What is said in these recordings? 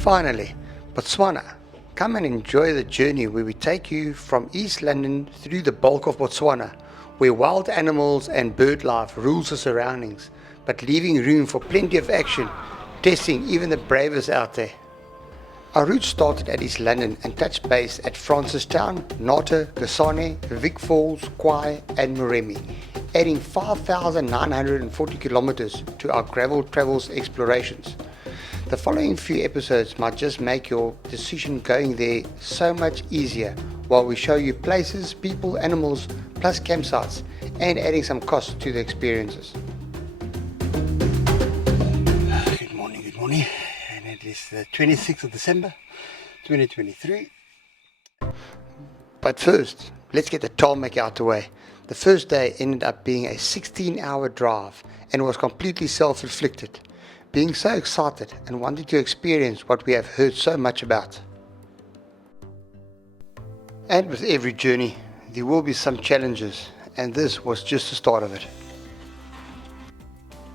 Finally, Botswana. Come and enjoy the journey where we take you from East London through the bulk of Botswana, where wild animals and bird life rules the surroundings, but leaving room for plenty of action, testing even the bravest out there. Our route started at East London and touched base at Francistown, Nata, Kasane, Vic Falls, Kwai and Moremi, adding 5,940 kilometers to our gravel travels explorations. The following few episodes might just make your decision going there so much easier, while we show you places, people, animals, plus campsites, and adding some cost to the experiences. Good morning, and it is the 26th of December 2023. But first, let's get the tarmac out the way. The first day ended up being a 16-hour drive and was completely self-inflicted, being so excited and wanting to experience what we have heard so much about. And with every journey, there will be some challenges, and this was just the start of it.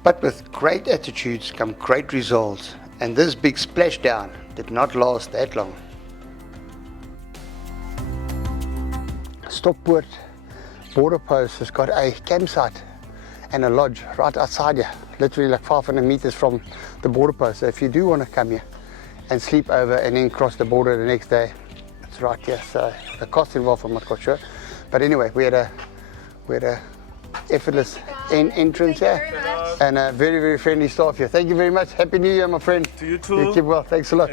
But with great attitudes come great results, and this big splashdown did not last that long. Stopover border post has got a campsite and a lodge right outside here, literally like 500 meters from the border post. So if you do want to come here and sleep over and then cross the border the next day, it's right here. So the cost involved, I'm not quite sure, but anyway, we had a effortless entrance here and a very, very friendly staff here. Thank you very much. Happy New Year, my friend. To you too. You keep well. Thanks a lot.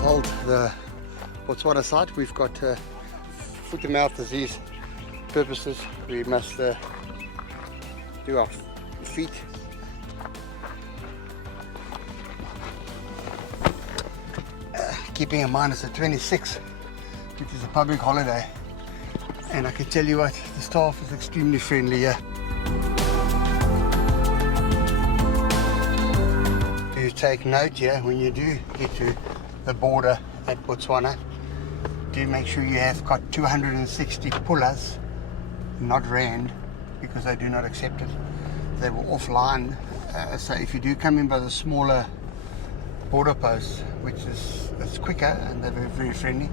Hold the Botswana site. We've got foot and mouth disease purposes. We must do our feet. Keeping in mind it's the 26th, which is a public holiday, and I can tell you what, the staff is extremely friendly here. You take note here when you do get to the border at Botswana, do make sure you have got 260 pullers, not rand, because they do not accept it. They were offline. So if you do come in by the smaller border posts, which is it's quicker and they're very, very friendly,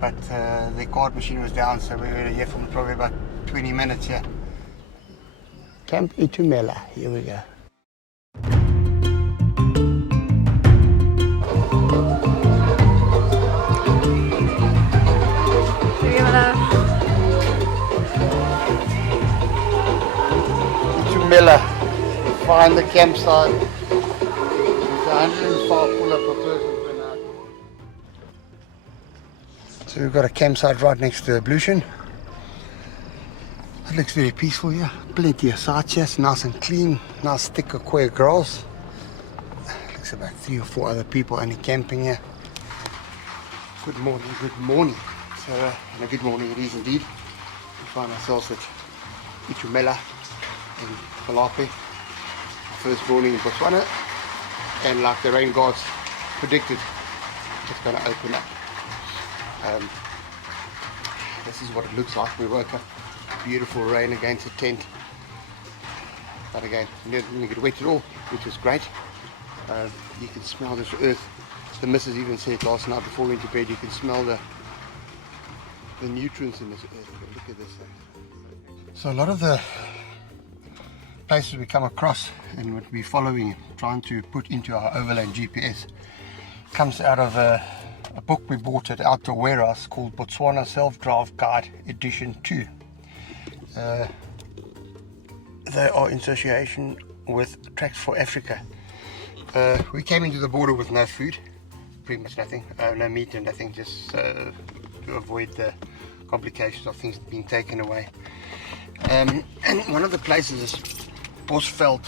but their card machine was down, so we were here for probably about 20 minutes here. Camp Itumela, here we go. Miller, find the campsite. It's 105 pull-up per person per night. So we've got a campsite right next to the ablution. It looks very peaceful here. Plenty of sites here. It's nice and clean. Nice thick Kokoya grass. Looks about 3 or 4 other people only camping here. Good morning, good morning. So, and a good morning it is indeed. We find ourselves at Itumela in Palape, first morning in Botswana, and like the rain gods predicted, it's going to open up. This is what it looks like. We woke up, beautiful rain against the tent, but again, you didn't get wet at all, which was great. You can smell this earth. The missus even said last night before we went to bed, you can smell the nutrients in this earth. Look at this thing. So a lot of the places we come across and what we're following, trying to put into our overland GPS, comes out of a book we bought at Outdoor Warehouse called Botswana Self-Drive Guide Edition 2. They are in association with Tracks for Africa. We came into the border with no food, pretty much nothing, no meat and nothing, just to avoid the complications of things being taken away. And one of the places is Bosveld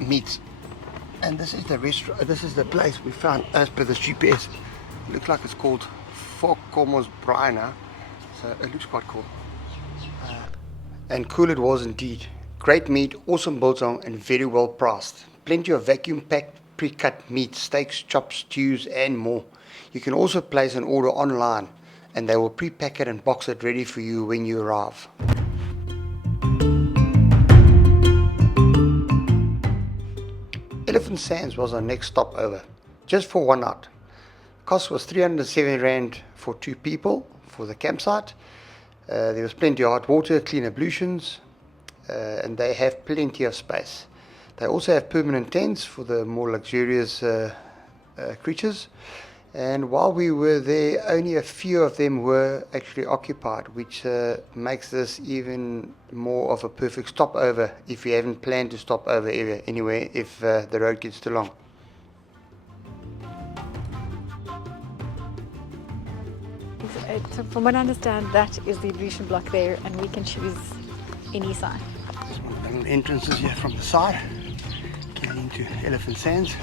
Meats, And this is the restaurant. This is the place we found as per the GPS. It looks like it's called Botswana-Rainy, so it looks quite cool. And cool it was indeed. Great meat, awesome biltong, and very well priced. Plenty of vacuum-packed pre-cut meat, steaks, chops, stews, and more. You can also place an order online, and they will pre-pack it and box it ready for you when you arrive. Elephant Sands was our next stopover, just for 1 night. Cost was 307 Rand for 2 people for the campsite. There was plenty of hot water, clean ablutions, and they have plenty of space. They also have permanent tents for the more luxurious creatures. And while we were there, only a few of them were actually occupied, which makes this even more of a perfect stopover if you haven't planned to stop over anywhere if the road gets too long. So from what I understand, that is the ablution block there, and we can choose any side. There's one of the little entrances here from the side, getting into Elephant Sands.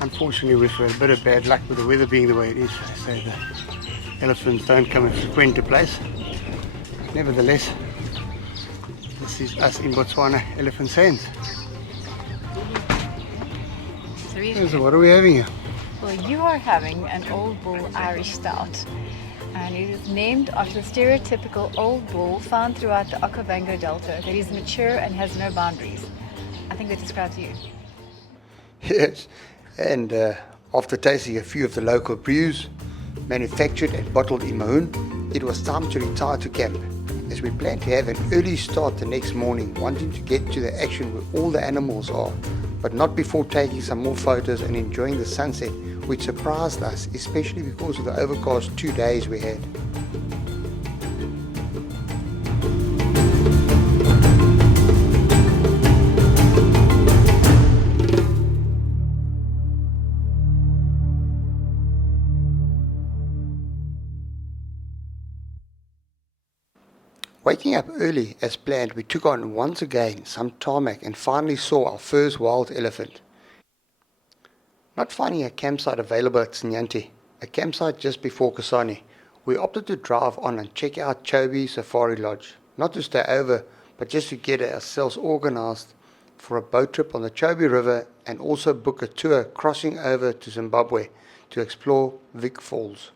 Unfortunately, we've had a bit of bad luck with the weather being the way it is. They say the elephants don't come and frequent the place. Nevertheless, this is us in Botswana, Elephant Sands. So what are we having here? Well, you are having an Old Bull Irish Stout, and it is named after the stereotypical old bull found throughout the Okavango Delta that is mature and has no boundaries. I think that describes you. Yes, and after tasting a few of the local brews, manufactured and bottled in Mahun, it was time to retire to camp, as we planned to have an early start the next morning, wanting to get to the action where all the animals are, but not before taking some more photos and enjoying the sunset, which surprised us, especially because of the overcast 2 days we had. Waking up early as planned, we took on once again some tarmac and finally saw our first wild elephant. Not finding a campsite available at Sinyante, a campsite just before Kasane, we opted to drive on and check out Chobe Safari Lodge, not to stay over, but just to get ourselves organized for a boat trip on the Chobe River and also book a tour crossing over to Zimbabwe to explore Vic Falls.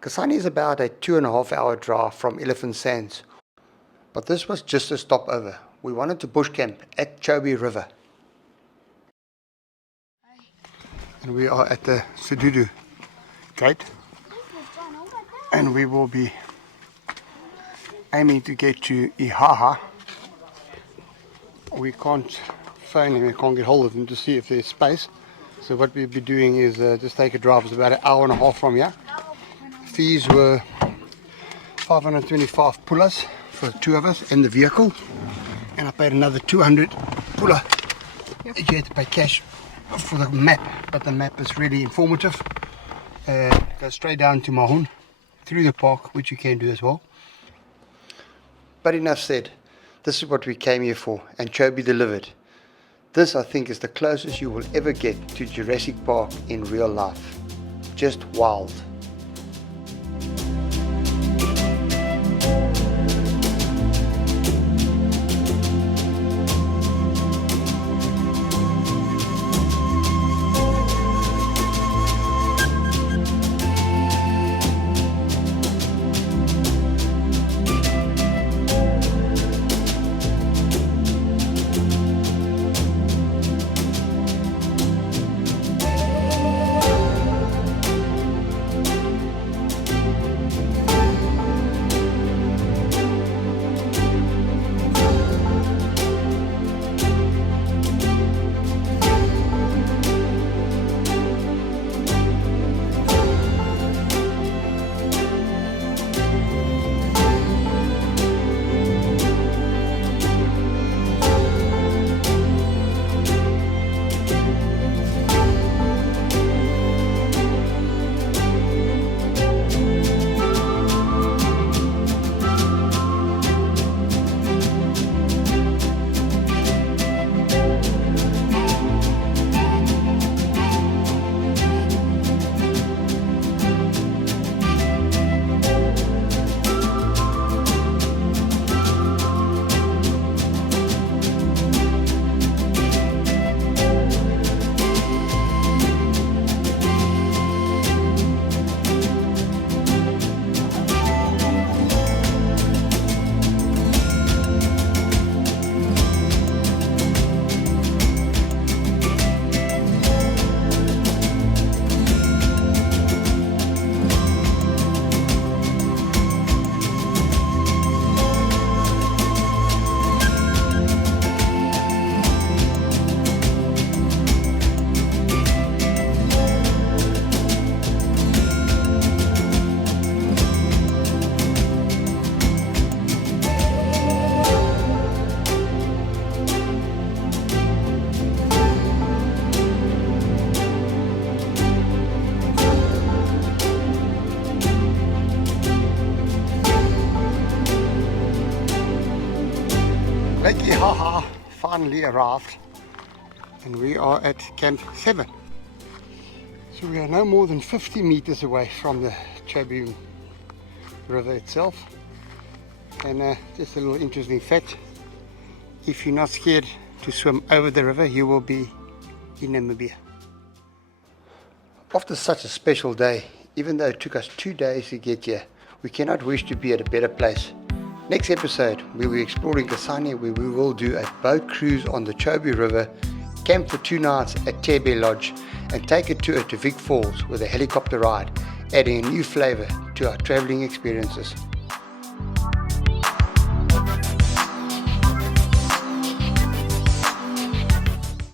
Kasane is about a 2.5 hour drive from Elephant Sands, but this was just a stopover. We wanted to bush camp at Chobe River. And we are at the Sududu gate, and we will be aiming to get to Ihaha. We can't phone him, we can't get hold of him to see if there's space. So what we'll be doing is just take a drive. It's about 1.5 hours from here. Fees were 525 pullahs for the 2 of us in the vehicle, and I paid another 200 pullah. You had to pay cash for the map, but the map is really informative. Goes straight down to Mahun through the park, which you can do as well. But enough said. This is what we came here for, and Chobe delivered. This, I think, is the closest you will ever get to Jurassic Park in real life. Just wild. finally arrived and we are at Camp 7. So we are no more than 50 meters away from the Chobe river itself. And just a little interesting fact, if you're not scared to swim over the river, you will be in Namibia. After such a special day, even though it took us 2 days to get here, we cannot wish to be at a better place. Next episode, we will be exploring Kasane, where we will do a boat cruise on the Chobe River, camp for 2 nights at Chobe Lodge, and take a tour to Vic Falls with a helicopter ride, adding a new flavor to our traveling experiences.